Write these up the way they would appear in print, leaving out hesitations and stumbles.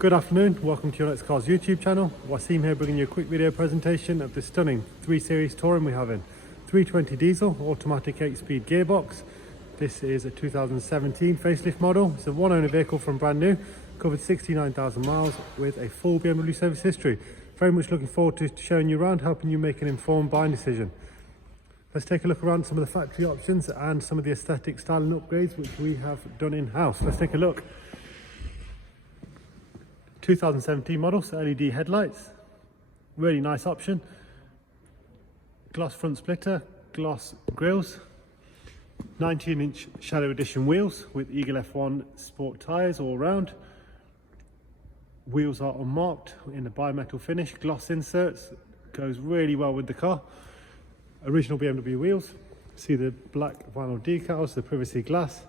Good afternoon, welcome to your Next Cars YouTube channel. Wasim here bringing you a quick video presentation of the stunning 3 Series Touring we have in. 320 diesel, automatic 8-speed gearbox. This is a 2017 facelift model. It's a one owner vehicle from brand new, covered 69,000 miles with a full BMW service history. Very much looking forward to showing you around, helping you make an informed buying decision. Let's take a look around some of the factory options and some of the aesthetic styling upgrades which we have done in-house. Let's take a look. 2017 model, so LED headlights, really nice option. Gloss front splitter, gloss grills, 19-inch Shadow Edition wheels with Eagle F1 sport tyres all round. Wheels are unmarked in the bimetal finish, gloss inserts, goes really well with the car. Original BMW wheels, see the black vinyl decals, the privacy glass.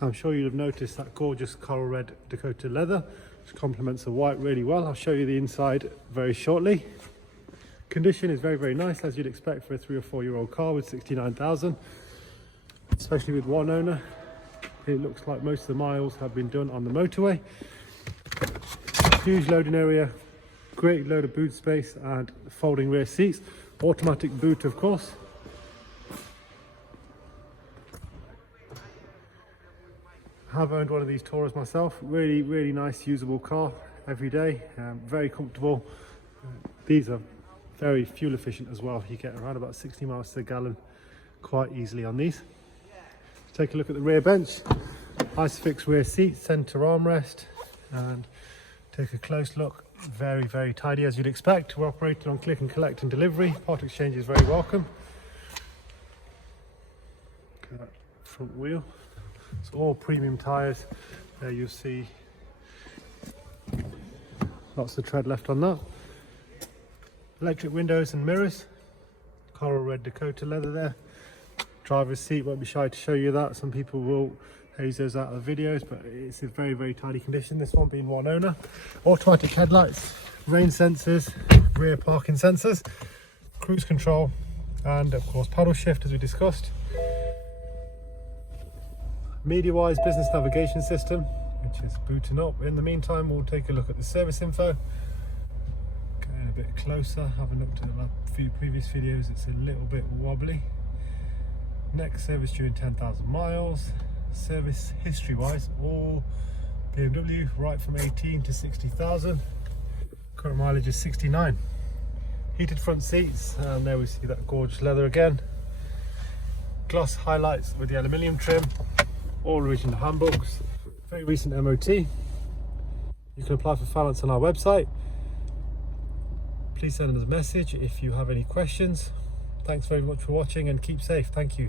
I'm sure you'll have noticed that gorgeous coral red Dakota leather, which complements the white really well. I'll show you the inside very shortly. Condition is very nice, as you'd expect for a 3 or 4 year old car with 69,000, especially with one owner. It looks like most of the miles have been done on the motorway. Huge loading area, great load of boot space and folding rear seats. Automatic boot, of course. I have owned one of these Taurus myself. Really nice usable car every day, very comfortable. These are very fuel efficient as well. You get around about 60 miles to the gallon quite easily on these. Let's take a look at the rear bench. Isofix rear seat, center armrest, and take a close look. Very tidy, as you'd expect. We're operating on click and collect and delivery. Part exchange is very welcome. Look at that front wheel. It's all premium tyres. There you'll see lots of tread left on that. Electric windows and mirrors. Coral red Dakota leather there. Driver's seat, won't be shy to show you that. Some people will haze those out of the videos, but it's in very tidy condition, this one being one owner. Automatic headlights, rain sensors, rear parking sensors, cruise control, and of course paddle shift, as we discussed. Media-wise, business navigation system, which is booting up. In the meantime, we'll take a look at the service info. Getting a bit closer, having looked at a few previous videos, it's a little bit wobbly. Next service during 10,000 miles. Service history-wise, all BMW, right from 18 to 60,000. Current mileage is 69. Heated front seats, and there we see that gorgeous leather again. Gloss highlights with the aluminium trim. All original handbooks, very recent MOT. You can apply for finance on our website. Please send us a message if you have any questions. Thanks very much for watching and keep safe. Thank you.